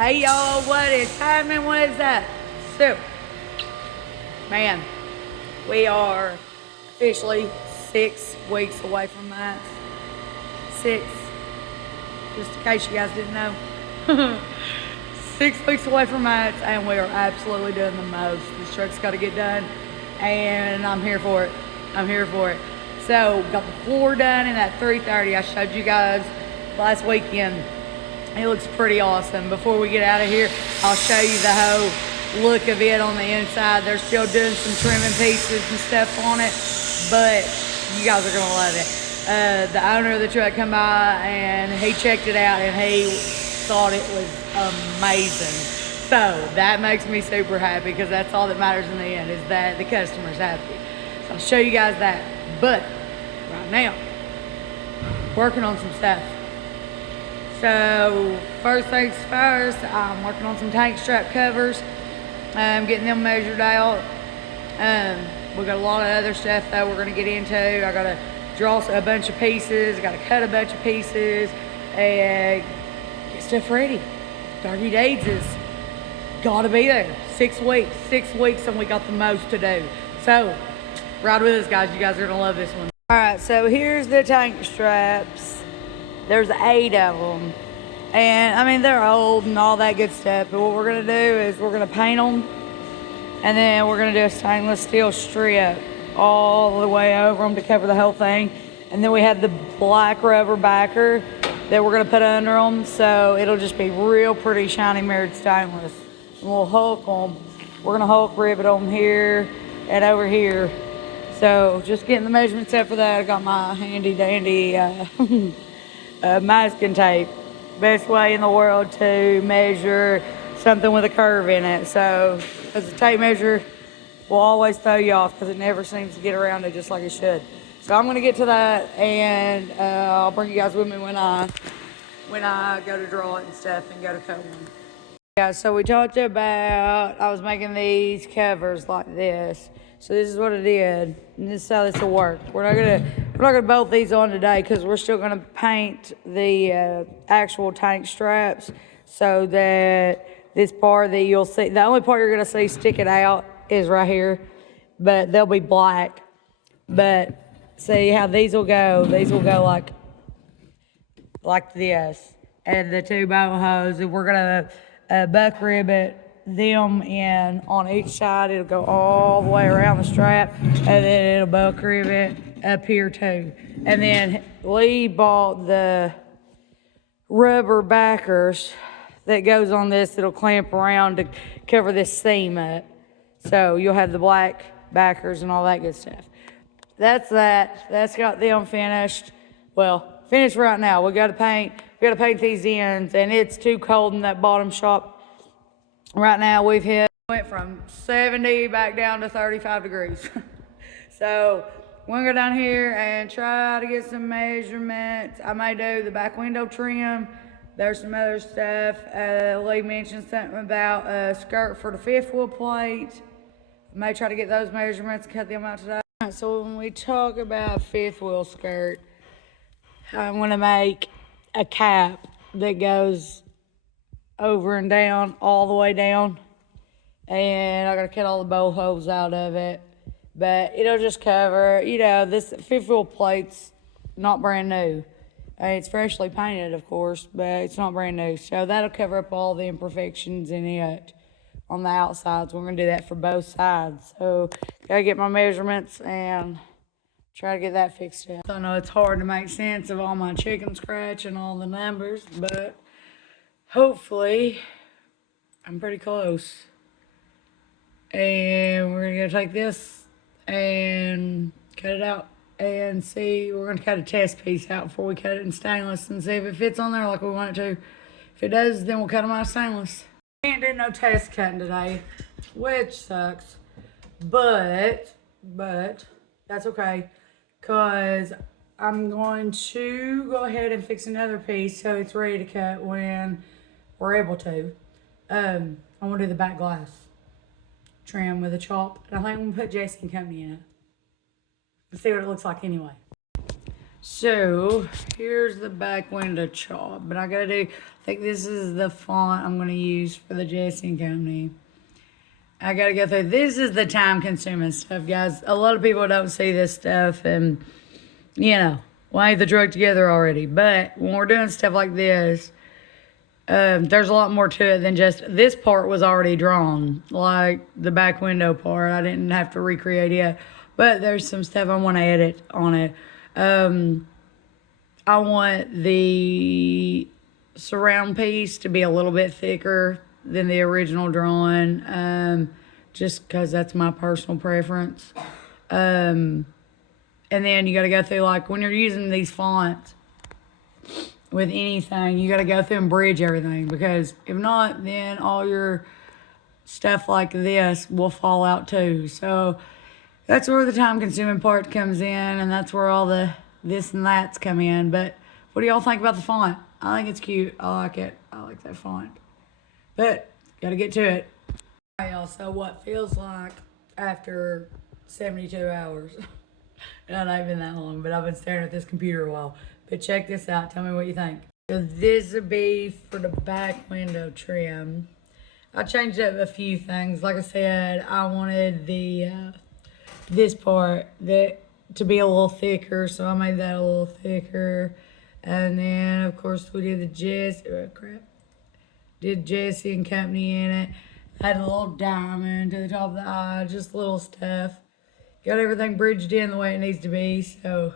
Hey y'all, what is happening? What is that? So, man, we are officially 6 weeks away from that. 6, just in case you guys didn't know. 6 weeks away from that, and we are absolutely doing the most. This truck's got to get done, and I'm here for it. I'm here for it. So, got the floor done in at 3:30. I showed you guys last weekend. It looks pretty awesome. Before we get out of here, I'll show you the whole look of it on the inside. They're still doing some trimming pieces and stuff on it, but you guys are gonna love it. The owner of the truck come by and he checked it out and he thought it was amazing. So that makes me super happy because that's all that matters in the end is that the customer's happy. So I'll show you guys that. But right now, working on some stuff. So first things first, I'm working on some tank strap covers. I'm getting them measured out. We got a lot of other stuff that we're gonna get into. I gotta draw a bunch of pieces. I gotta cut a bunch of pieces and get stuff ready. 30 days is gotta be there. 6 weeks, 6 weeks, and we got the most to do. So ride with us, guys. You guys are gonna love this one. All right, so here's the tank straps. There's 8 of them. And I mean, they're old and all that good stuff. But what we're gonna do is we're gonna paint them. And then we're gonna do a stainless steel strip all the way over them to cover the whole thing. And then we have the black rubber backer that we're gonna put under them. So it'll just be real pretty shiny mirrored stainless. And we'll Hulk them. We're gonna Hulk rivet them here and over here. So just getting the measurements up for that. I got my handy dandy masking tape. Best way in the world to measure something with a curve in it. So, because the tape measure will always throw you off because it never seems to get around it just like it should. So I'm gonna get to that and I'll bring you guys with me when I go to draw it and stuff and go to cut one. Yeah, so we talked about, I was making these covers like this. So this is what I did, and this is how this will work. We're not gonna bolt these on today because we're still gonna paint the actual tank straps so that this part that you'll see, the only part you're gonna see sticking out is right here, but they'll be black. But see how these will go? These will go like this, and the 2 bolt holes, and we're gonna buck rivet them in on each side. It'll go all the way around the strap, and then it'll buck rivet up here too. And then Lee bought the rubber backers that goes on this that'll clamp around to cover this seam up. So you'll have the black backers and all that good stuff. That's that. That's got them finished. Well, finished right now. We gotta paint these ends, and it's too cold in that bottom shop. Right now went from 70 back down to 35 degrees. So we're gonna go down here and try to get some measurements. I may do the back window trim. There's some other stuff. Lee mentioned something about a skirt for the 5th wheel plate. I may try to get those measurements, cut them out today. So when we talk about 5th wheel skirt, I'm gonna make a cap that goes over and down, all the way down. And I gotta cut all the bolt holes out of it. But it'll just cover, this 5th wheel plate's not brand new. It's freshly painted, of course, but it's not brand new. So that'll cover up all the imperfections in it on the outsides. We're gonna do that for both sides. So gotta get my measurements and try to get that fixed up. I know it's hard to make sense of all my chicken scratch and all the numbers, but hopefully I'm pretty close. And we're gonna go take this and cut it out and see. We're gonna cut a test piece out before we cut it in stainless and see if it fits on there like we want it to. If it does, then we'll cut them out of stainless. Can't do no test cutting today, which sucks, but that's okay, cause I'm going to go ahead and fix another piece so it's ready to cut when we're able to. I'm gonna do the back glass trim with a chop, and I think I'm gonna put Jason Company in it. Let's see what it looks like anyway. So here's the back window job, but I gotta do, I think this is the font I'm gonna use for the Jesse Company. I gotta go through, this is the time consuming stuff, guys. A lot of people don't see this stuff and, you know, why ain't the drug together already? But when we're doing stuff like this, there's a lot more to it than just, this part was already drawn, like the back window part. I didn't have to recreate it, but there's some stuff I want to edit on it. I want the surround piece to be a little bit thicker than the original drawing, just because that's my personal preference. And then you got to go through, like, when you're using these fonts with anything, you got to go through and bridge everything, because if not, then all your stuff like this will fall out too. So that's where the time consuming part comes in, and that's where all the this and that's come in. But what do y'all think about the font? I think it's cute. I like it. I like that font. But got to get to it. All right, y'all, so what feels like after 72 hours. Not even that long, but I've been staring at this computer a while. But check this out. Tell me what you think. So this would be for the back window trim. I changed up a few things. Like I said, I wanted the this part to be a little thicker, so I made that a little thicker. And then, of course, we did the Jesse and Company in it. Had a little diamond to the top of the eye, just little stuff. Got everything bridged in the way it needs to be, so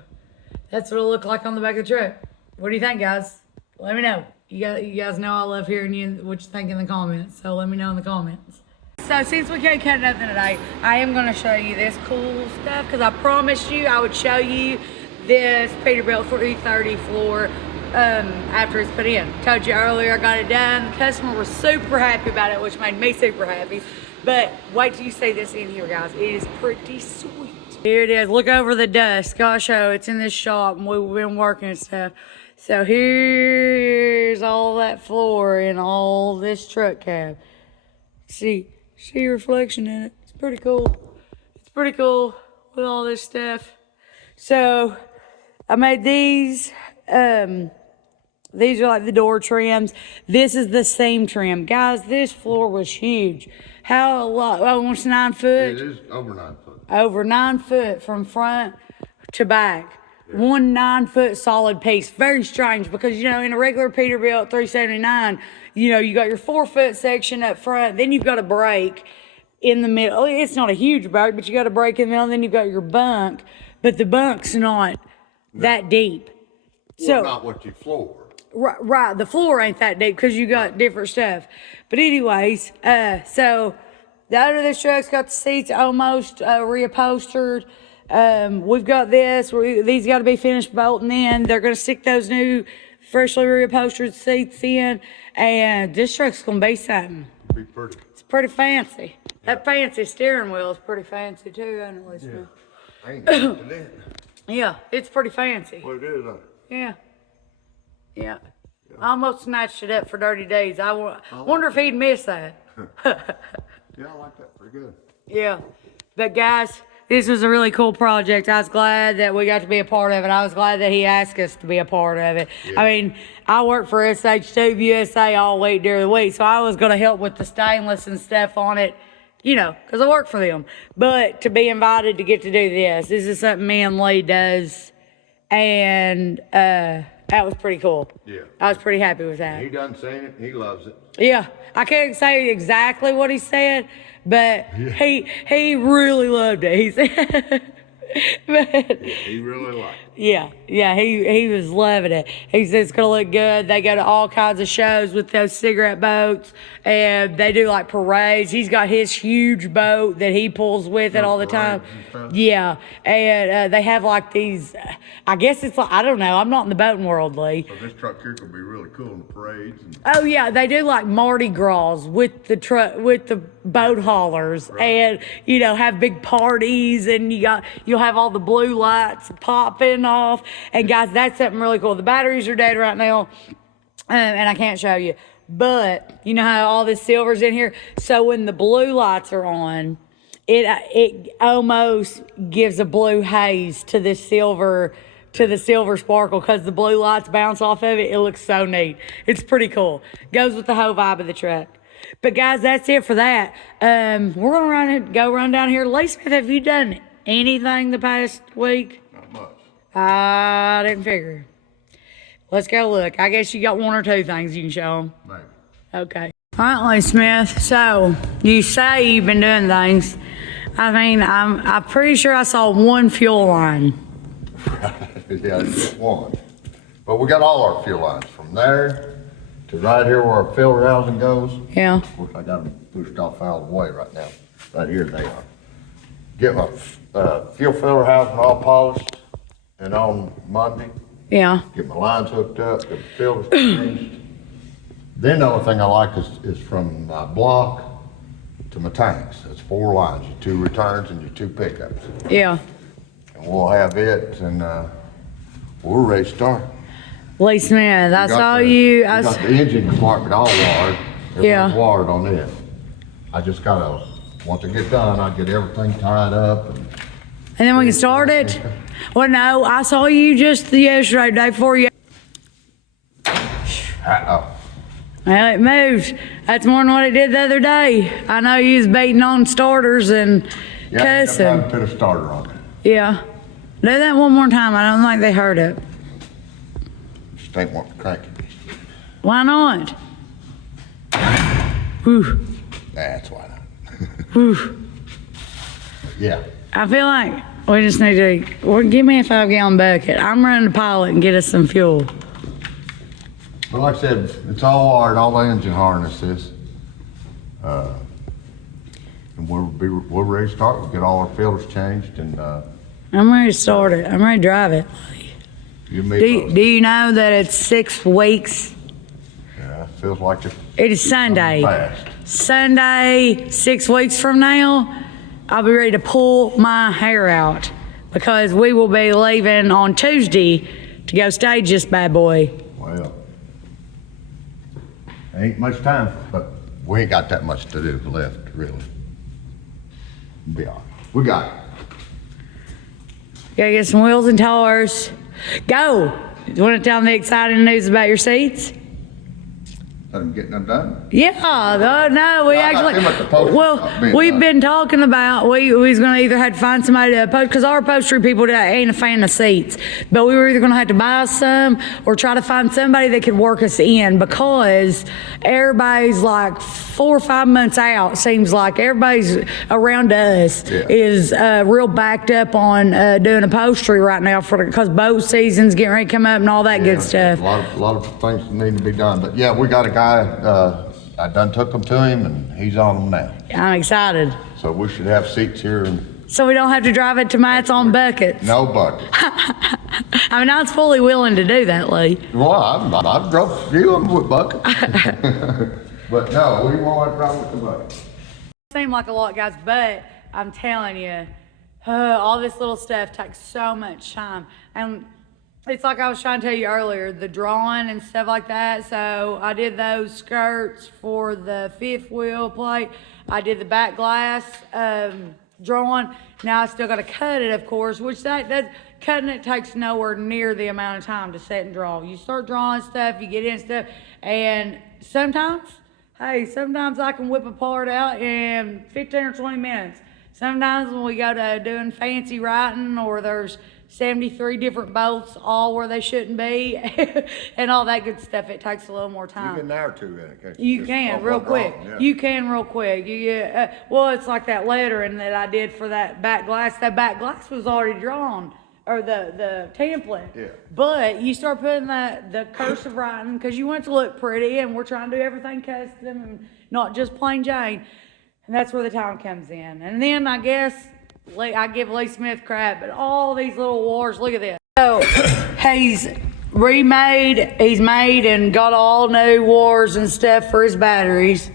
that's what it'll look like on the back of the truck. What do you think, guys? Let me know. You guys know I love hearing what you think in the comments, so let me know in the comments. So since we can't cut nothing today, I am going to show you this cool stuff, because I promised you I would show you this Peterbilt 330 floor after it's put in. Told you earlier I got it done. The customer was super happy about it, which made me super happy. But wait till you see this in here, guys. It is pretty sweet. Here it is. Look over the dust. Gosh, oh, it's in this shop and we've been working and stuff. So here's all that floor and all this truck cab. See reflection in it. It's pretty cool. It's pretty cool with all this stuff. So I made these. These are like the door trims. This is the seam trim. Guys, this floor was huge. How long? Almost 9 foot? It is over 9 foot. Over 9 foot from front to back. Yeah. 1 9 foot solid piece. Very strange, because, you know, in a regular Peterbilt 379, you know, you got your 4 foot section up front, then you've got a break in the middle. It's not a huge break, but you got a break in the middle, and then you've got your bunk, but the bunk's not that deep. Well, so not what you floor. Right, the floor ain't that deep because you got different stuff. But anyways, so the under this truck's got the seats almost reupholstered. We've got this. These got to be finished bolting in. They're going to stick those new freshly reupholstered seats in, and this truck's going to be something. Be pretty. It's pretty fancy. Yeah. That fancy steering wheel is pretty fancy too, I know. Yeah. I ain't got to that. Yeah, it's pretty fancy. Well, it is, Yeah. Yeah. I almost snatched it up for Dirty Days. I wonder if he'd miss that. Yeah, I like that. Pretty good. Yeah. But guys, this was a really cool project. I was glad that we got to be a part of it. I was glad that he asked us to be a part of it. Yeah. I mean, I work for SH2 USA all week during the week, so I was going to help with the stainless and stuff on it, you know, because I work for them. But to be invited to get to do this is something me and Lee does, and that was pretty cool. Yeah. I was pretty happy with that. He done saying it. He loves it. Yeah. I can't say exactly what he said, but yeah. he really loved it. He said, but, he really liked it. Yeah, he was loving it. He said it's gonna look good. They go to all kinds of shows with those cigarette boats, and they do like parades. He's got his huge boat that he pulls with it all the time. Yeah, and they have like these. I guess it's like, I don't know. I'm not in the boating world, Lee. So this truck here could be really cool in the parades. Oh yeah, they do like Mardi Gras with the truck, with the boat haulers, right. And you know, have big parties, and you'll have all the blue lights popping off. And guys, that's something really cool. The batteries are dead right now, and I can't show you, but you know how all this silver's in here. So when the blue lights are on, it almost gives a blue haze to this silver to the silver sparkle because the blue lights bounce off of it. It looks so neat. It's pretty cool. Goes with the whole vibe of the truck. But guys, that's it for that. We're gonna run down here. Lee Smith, have you done anything the past week? Not much. I didn't figure. Let's go look. I guess you got one or two things you can show them. Maybe. Okay. All right, Lee Smith. So you say you've been doing things. I mean, I'm pretty sure I saw one fuel line. Yeah, just one. But we got all our fuel lines from there to right here where our filter housing goes. Yeah. Of course, I got them pushed off out of the way right now. Right here they are. Get my fuel filter housing all polished, and on Monday, Yeah. get my lines hooked up, get the filters changed. Then the only thing I like is from my block to my tanks. That's 4 lines, your 2 returns and your 2 pickups. Yeah. And we'll have it, and we're ready to start. Lee Smith, I saw We you. got the engine compartment all wired. Yeah. Everything's wired on it. I just gotta, once I get done, I get everything tied up. And then we can start it. Well, no, I saw you just yesterday, day before you. Oh, Well, it moved. That's more than what it did the other day. I know you was beating on starters and yeah, I cussing. put a starter on it. Yeah. Do that one more time. I don't think they heard it. Just ain't want to crank it. Why not? Whew. That's why not. Whew. Yeah. I feel like we just need to, well, give me a 5-gallon bucket. I'm running the pilot and get us some fuel. But like I said, it's all wired, all the engine harnesses. And we're ready to start. We'll get all our filters changed and I'm ready to start it. I'm ready to drive it. give me Do you know that it's 6 weeks? Yeah, feels like It is Sunday. fast. Sunday, 6 weeks from now, I'll be ready to pull my hair out because we will be leaving on Tuesday to go stage this bad boy. Well, ain't much time, but we ain't got that much to do left, really. Be all right. We got it. Gotta get some wheels and tires. Go! You want to tell them the exciting news about your seats? Let them get them done. Yeah, no, we I got actually, them at the post well, being we've done. been talking about, we was gonna either have to find somebody to post, because our upholstery people ain't a fan of seats, but we were either gonna have to buy some or try to find somebody that could work us in, because everybody's like 4 or 5 months out, seems like everybody's around us Yeah. is real backed up on doing upholstery right now because boat season's getting ready to come up and all that Yeah, good stuff. A lot of things need to be done, but yeah, we got a guy, I done took them to him and he's on them now. I'm excited. So we should have seats here and So we don't have to drive it to Matt's on buckets. no bucket. I mean, I was fully willing to do that, Lee. Well, I've drove a few of them with buckets. But no, we won't have to drive with the bucket. Seemed like a lot, guys, but I'm telling you, all this little stuff takes so much time. And it's like I was trying to tell you earlier, the drawing and stuff like that. So I did those skirts for the 5th wheel plate. I did the back glass drawing. Now I still got to cut it, of course, which cutting it takes nowhere near the amount of time to set and draw. You start drawing stuff, you get in stuff, and sometimes I can whip a part out in 15 or 20 minutes. Sometimes when we go to doing fancy writing or there's 73 different bolts all where they shouldn't be and all that good stuff, it takes a little more time. You get an hour or two in it, can't You can real quick. Yeah. You can real quick. Well, it's like that lettering that I did for that back glass. That back glass was already drawn, or the template. Yeah. But you start putting the cursive writing because you want it to look pretty, and we're trying to do everything custom and not just plain Jane. And that's where the time comes in. And then I guess I give Lee Smith crap, but all these little wars. Look at this. So he's made and got all new wars and stuff for his batteries.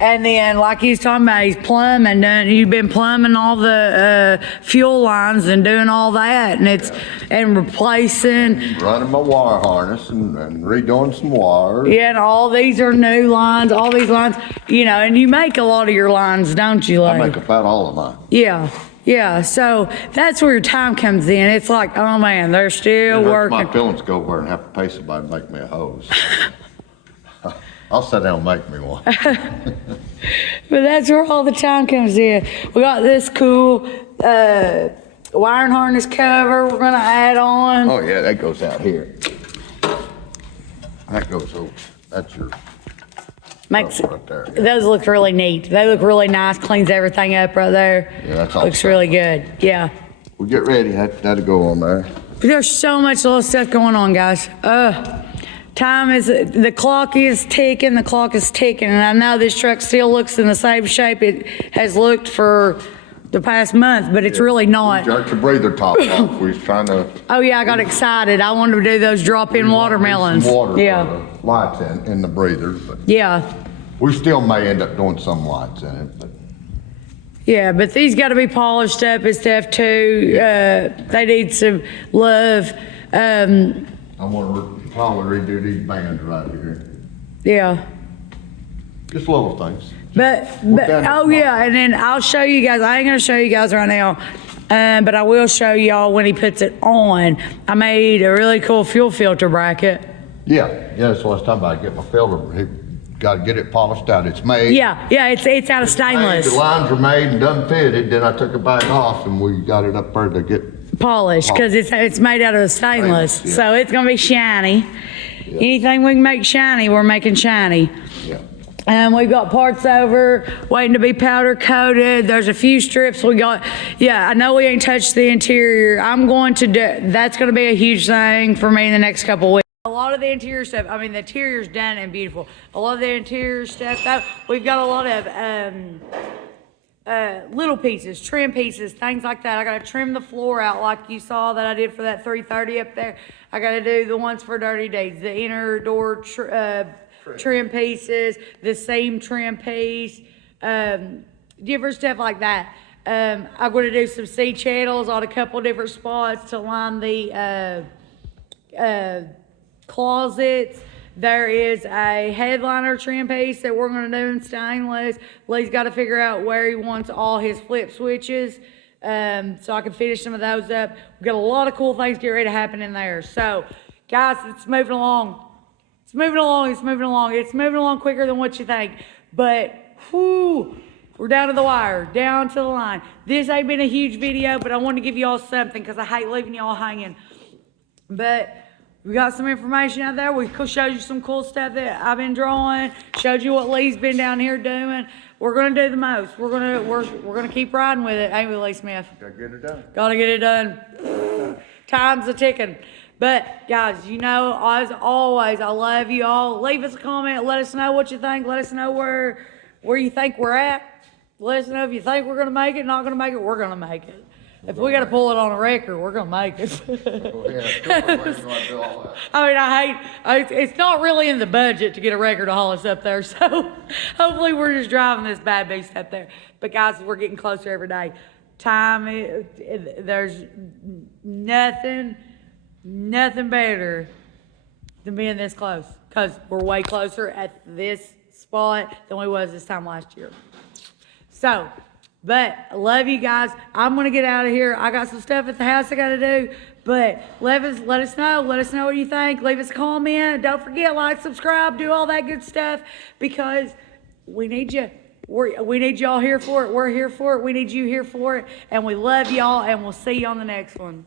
And then, like he was talking about, he's plumbing. You've been plumbing all the fuel lines and doing all that, and replacing. Running my wire harness and redoing some wires. Yeah, and all these are new lines. All these lines, and you make a lot of your lines, don't you, I Lee? make about all of mine. Yeah. Yeah, so that's where your time comes in. It's like, oh man, they're still It hurts working. my feelings to go over and have to pay somebody to make me a hose. I'll sit down and make me one. But that's where all the time comes in. We got this cool wiring harness cover we're gonna add on. Oh yeah, that goes out here. That goes over. That's your Makes right there. Yeah. those look really neat. They look really nice. Cleans everything up right there. Yeah, that's all. Looks really good. Yeah. We get ready. That'll go on there. But there's so much little stuff going on, guys. Time is, the clock is ticking, and I know this truck still looks in the same shape it has looked for the past month, but it's really not. Jerked the breather top off. We was trying to. Oh yeah, I got excited. I wanted to do those drop-in watermelons. Some water Yeah, lights in the breather, but yeah, we still may end up doing some lights in it, but. yeah. But these got to be polished up and stuff too. They need some love. I'm gonna probably redo these bands right here. Yeah. Just little things. But oh yeah, and then I'll show you guys. I ain't gonna show you guys right now, but I will show y'all when he puts it on. I made a really cool fuel filter bracket. Yeah, that's what I was talking about. Get my filter. Got to get it polished out. It's made. Yeah, it's out of stainless. The lines are made and done fitted. Then I took it back off and we got it up there to get Polished because it's made out of stainless, Yeah. so it's gonna be shiny. Yeah. Anything we can make shiny, we're making shiny. Yeah. We've got parts over, waiting to be powder coated. There's a few strips we got. Yeah, I know we ain't touched the interior. I'm going to do, that's going to be a huge thing for me in the next couple weeks. A lot of the interior stuff, I mean, the interior's done and beautiful. A lot of the interior stuff, though, we've got a lot of little pieces, trim pieces, things like that. I got to trim the floor out like you saw that I did for that 330 up there. I got to do the ones for Dirty Days, the inner door trim pieces, the seam trim piece, different stuff like that. I'm going to do some C channels on a couple different spots to line the closets. There is a headliner trim piece that we're going to do in stainless. Lee's got to figure out where he wants all his flip switches, so I can finish some of those up. We've got a lot of cool things get ready to happen in there. So, guys, it's moving along. It's moving along. It's moving along. It's moving along quicker than what you think. But, whoo, we're down to the wire, down to the line. This ain't been a huge video, but I wanted to give y'all something because I hate leaving y'all hanging. But we got some information out there. We showed you some cool stuff that I've been drawing. Showed you what Lee's been down here doing. We're gonna do the most. We're gonna keep riding with it, ain't we, Lee Smith? Gotta get it done. Gotta get it done. Time's a ticking. But guys, you know, as always, I love you all. Leave us a comment. Let us know what you think. Let us know where you think we're at. Let us know if you think we're gonna make it, not gonna make it. We're gonna make it. If we got to pull it on a record, we're going to make it. I mean, it's not really in the budget to get a record to haul us up there. So hopefully we're just driving this bad beast up there. But guys, we're getting closer every day. There's nothing better than being this close. Because we're way closer at this spot than we was this time last year. So, but I love you guys. I'm gonna get out of here. I got some stuff at the house I gotta do. But let us know. Let us know what you think. Leave us a comment. Don't forget, like, subscribe, do all that good stuff because we need you. We need y'all here for it. We're here for it. We need you here for it. And we love y'all, and we'll see you on the next one.